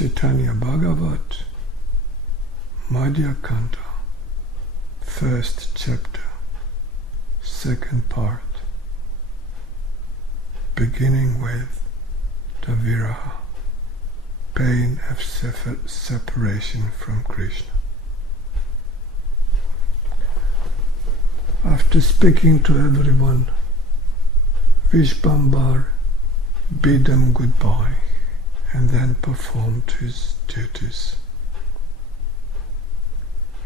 Caitanya Bhāgavata, Madhya Canto, 1st chapter, 2nd part, beginning with the viraha, pain of separation from Kṛṣṇa. After speaking to everyone, Viśvambhar bid them goodbye and then performed his duties.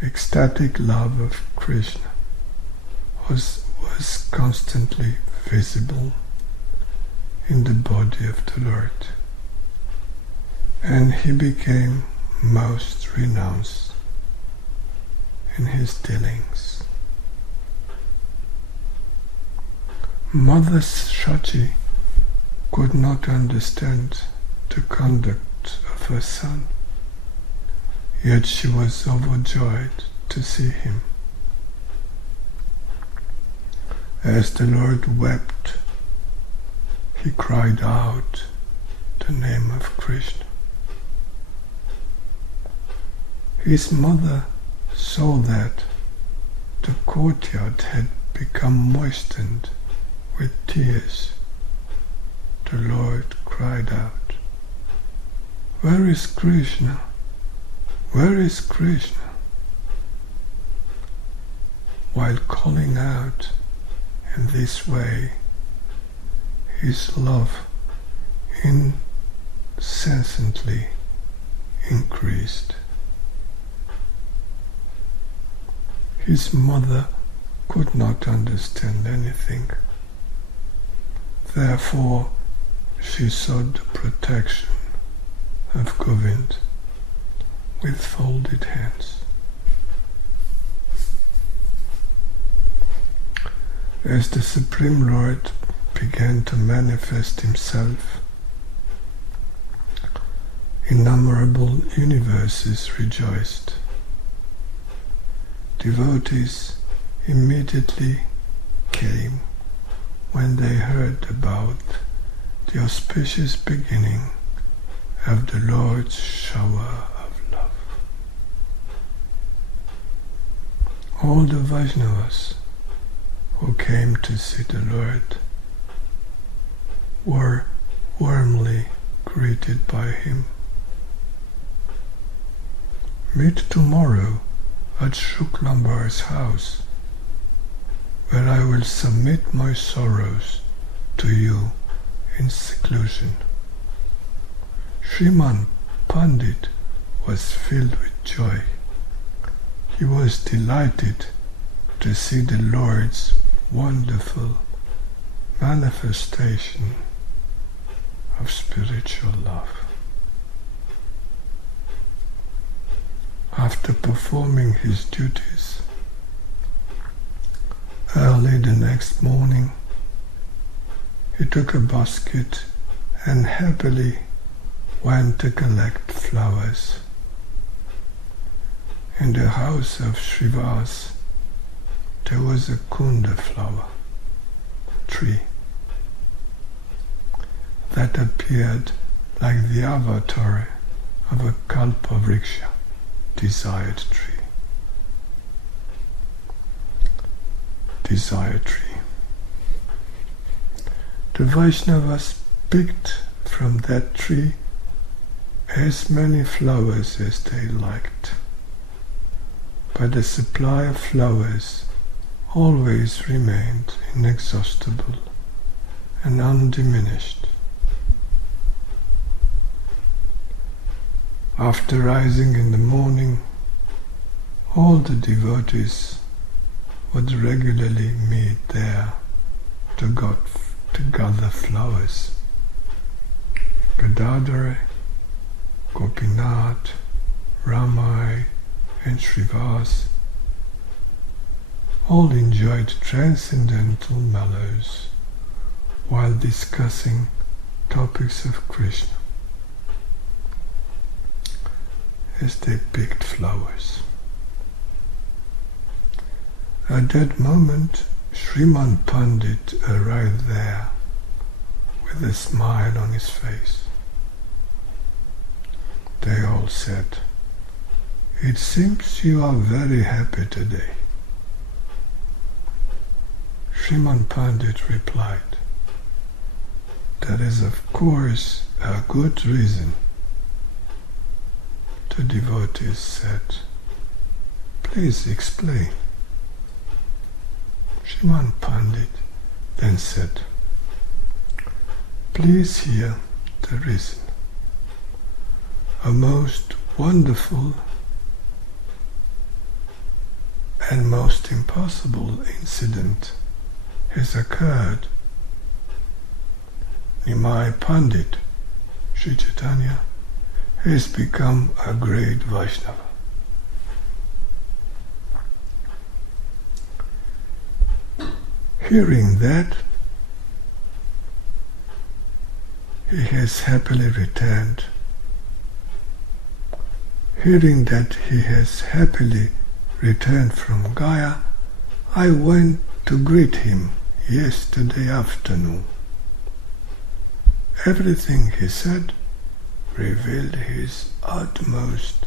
Ecstatic love of Kṛṣṇa was constantly visible in the body of the Lord, and he became most renounced in his dealings. Mother Śacī could not understand the conduct of her son, yet she was overjoyed to see him. As the Lord wept, he cried out the name of Kṛṣṇa. His mother saw that the courtyard had become moistened with tears. The Lord cried out, "Where is Kṛṣṇa? Where is Kṛṣṇa?" While calling out in this way, his love incessantly increased. His mother could not understand anything. Therefore, she sought the protection of Govinda with folded hands. As the Supreme Lord began to manifest himself, innumerable universes rejoiced. Devotees immediately came when they heard about the auspicious beginning of the Lord's shower of love. All the Vaiṣṇavas who came to see the Lord were warmly greeted by him. "Meet tomorrow at Śuklāmbar's house, where I will submit my sorrows to you in seclusion." Śrīmān Paṇḍit was filled with joy. He was delighted to see the Lord's wonderful manifestation of spiritual love. After performing his duties, early the next morning, he took a basket and happily went to collect flowers. In the house of Śrīvān, there was a kunda flower tree that appeared like the avatar of a kalpavriksha, desired tree. Desire tree. The Vaiṣṇavas picked from that tree as many flowers as they liked, but the supply of flowers always remained inexhaustible and undiminished. After rising in the morning, all the devotees would regularly meet there to gather flowers. Gadadhara, Gopinath, Ramai, and Śrīvān all enjoyed transcendental mellows while discussing topics of Kṛṣṇa as they picked flowers. At that moment, Śrīmān Paṇḍit arrived there with a smile on his face. The said, "It seems you are very happy today." Śrīmān Paṇḍit replied, "That is of course a good reason." The devotees said, "Please explain." Śrīmān Paṇḍit then said, "Please hear the reason. A most wonderful and most impossible incident has occurred. Nimai Paṇḍit, Sri Caitanya, has become a great Vaiṣṇava. Hearing that, he has happily returned. Hearing that he has happily returned from Gaya, I went to greet him yesterday afternoon. Everything he said revealed his utmost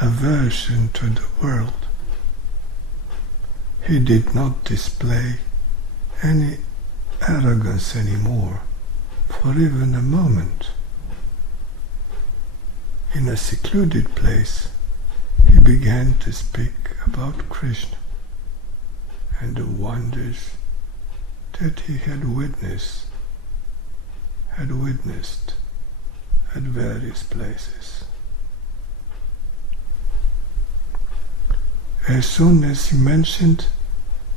aversion to the world. He did not display any arrogance anymore for even a moment. In a secluded place, he began to speak about Kṛṣṇa and the wonders that he had witnessed at various places. As soon as he mentioned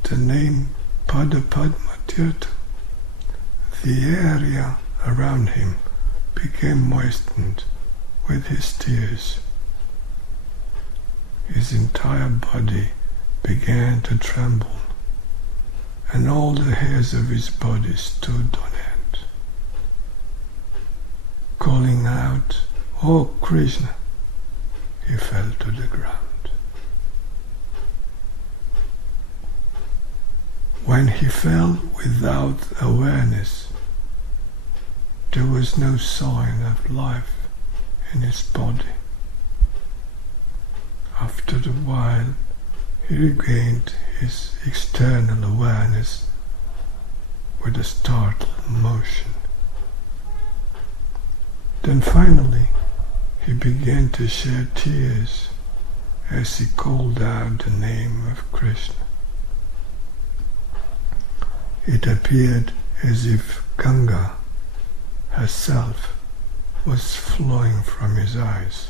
the name Padma-tirtha, the area around him became moistened with his tears. His entire body began to tremble, and all the hairs of his body stood on end. Calling out, "Oh Kṛṣṇa," he fell to the ground. When he fell without awareness, there was no sign of life in his body. After a while, he regained his external awareness with a startled motion. Then finally, he began to shed tears as he called out the name of Kṛṣṇa. It appeared as if Ganga herself was flowing from his eyes.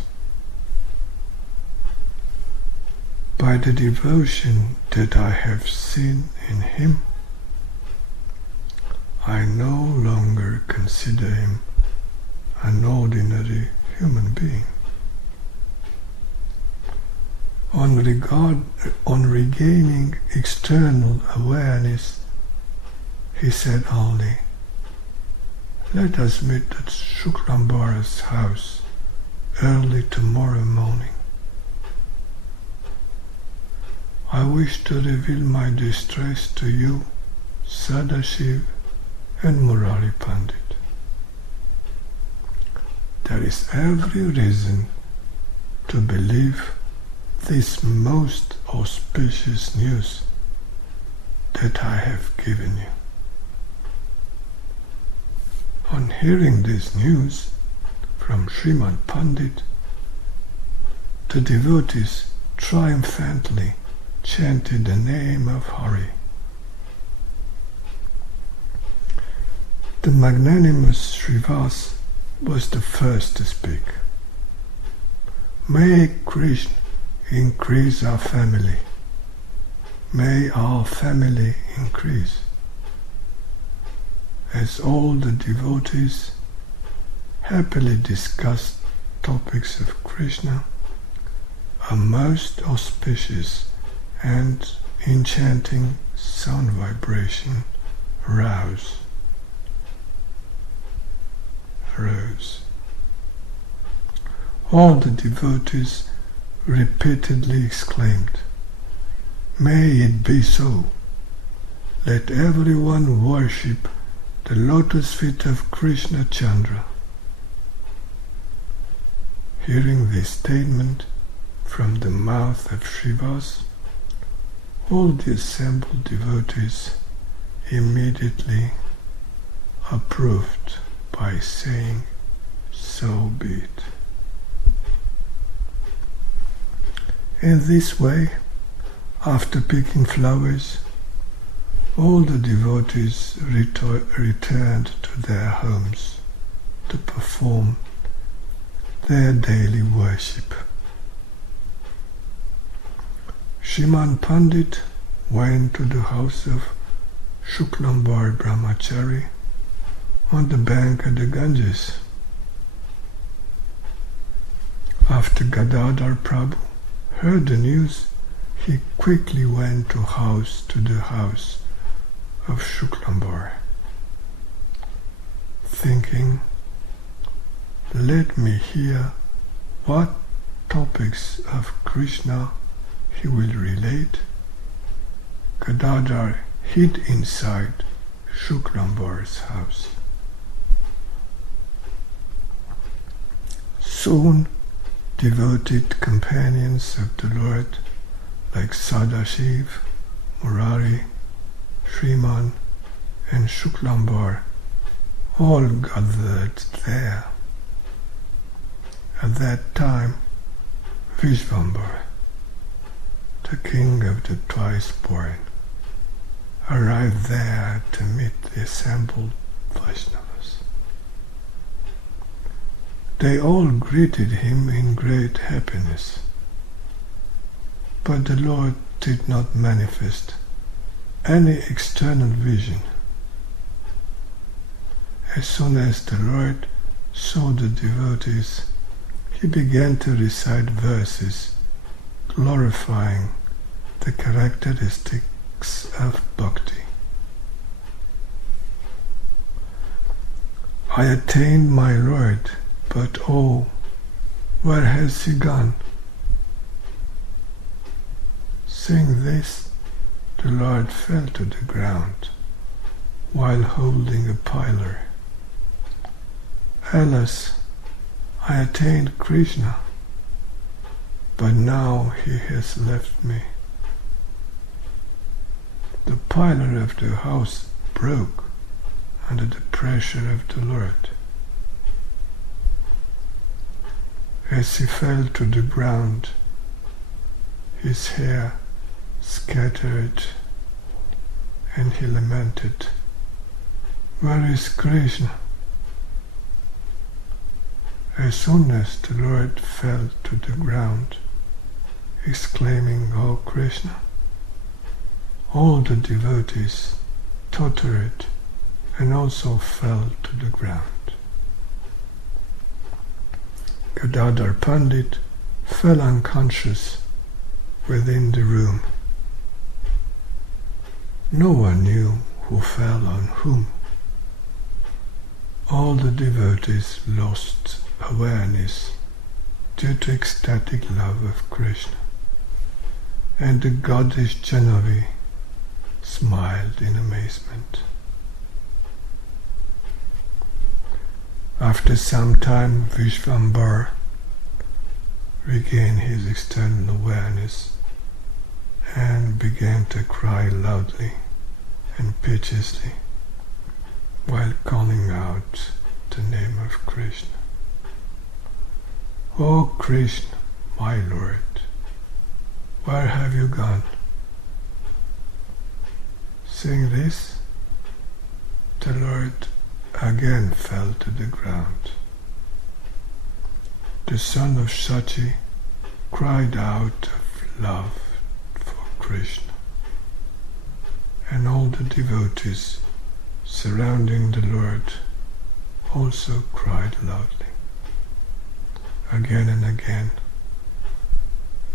By the devotion that I have seen in him, I no longer consider him an ordinary human being. On regaining external awareness, he said only, "Let us meet at Śuklāmbar's house early tomorrow morning. I wish to reveal my distress to you, Sadashiv and Murari Paṇḍit. There is every reason to believe this most auspicious news that I have given you." On hearing this news from Śrīmān Paṇḍit, the devotees triumphantly chanted the name of Hari. The magnanimous Srivas was the first to speak. "May Kṛṣṇa increase our family. May our family increase." As all the devotees happily discussed topics of Kṛṣṇa, a most auspicious and enchanting sound vibration rose. All the devotees repeatedly exclaimed, "May it be so. Let everyone worship the lotus feet of Kṛṣṇa Chandra." hearing this statement from the mouth of Śrīvās, all the assembled devotees immediately approved by saying, "So be it." In this way, after picking flowers, all the devotees returned to their homes to perform their daily worship. Śrīmān Paṇḍit went to the house of Śuklāmbar brahmachari on the bank of the Ganges. After Gadadhar Prabhu heard the news, he quickly went to the house of Śuklāmbar, thinking, "Let me hear what topics of Kṛṣṇa he will relate." Gadadhar hid inside Śuklāmbar's house. Soon, devoted companions of the Lord like Sadashiv, Murari, Śrīmān, and Śuklāmbar all gathered there. At that time, Viśvambhar, the king of the twice-born, arrived there to meet the assembled Vaiṣṇavas. They all greeted him in great happiness, but the Lord did not manifest any external vision. As soon as the Lord saw the devotees, he began to recite verses glorifying the characteristics of bhakti. "I attained my Lord, but oh, where has he gone?" Saying this, the Lord fell to the ground while holding a pillar. "Alas, I attained Kṛṣṇa, but now he has left me." The pillar of the house broke under the pressure of the Lord. As he fell to the ground, his hair scattered, and he lamented, "Where is Kṛṣṇa?" As soon as the Lord fell to the ground, exclaiming, "O Kṛṣṇa," all the devotees tottered and also fell to the ground. Gadadhar Paṇḍit fell unconscious within the room. No one knew who fell on whom. All the devotees lost awareness due to ecstatic love of Kṛṣṇa, and the goddess Jhanavi smiled in amazement. After some time, Viśvambhar regained his external awareness and began to cry loudly and piteously while calling out the name of Kṛṣṇa. "O Kṛṣṇa, my Lord, where have you gone?" Saying this, the Lord again fell to the ground. The son of Śacī cried out of love for Kṛṣṇa, and all the devotees surrounding the Lord also cried loudly. Again and again,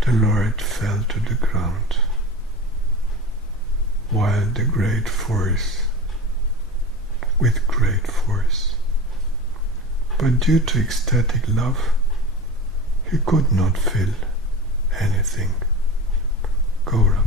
the Lord fell to the ground, while with great force. But due to ecstatic love, he could not feel anything. Gaura.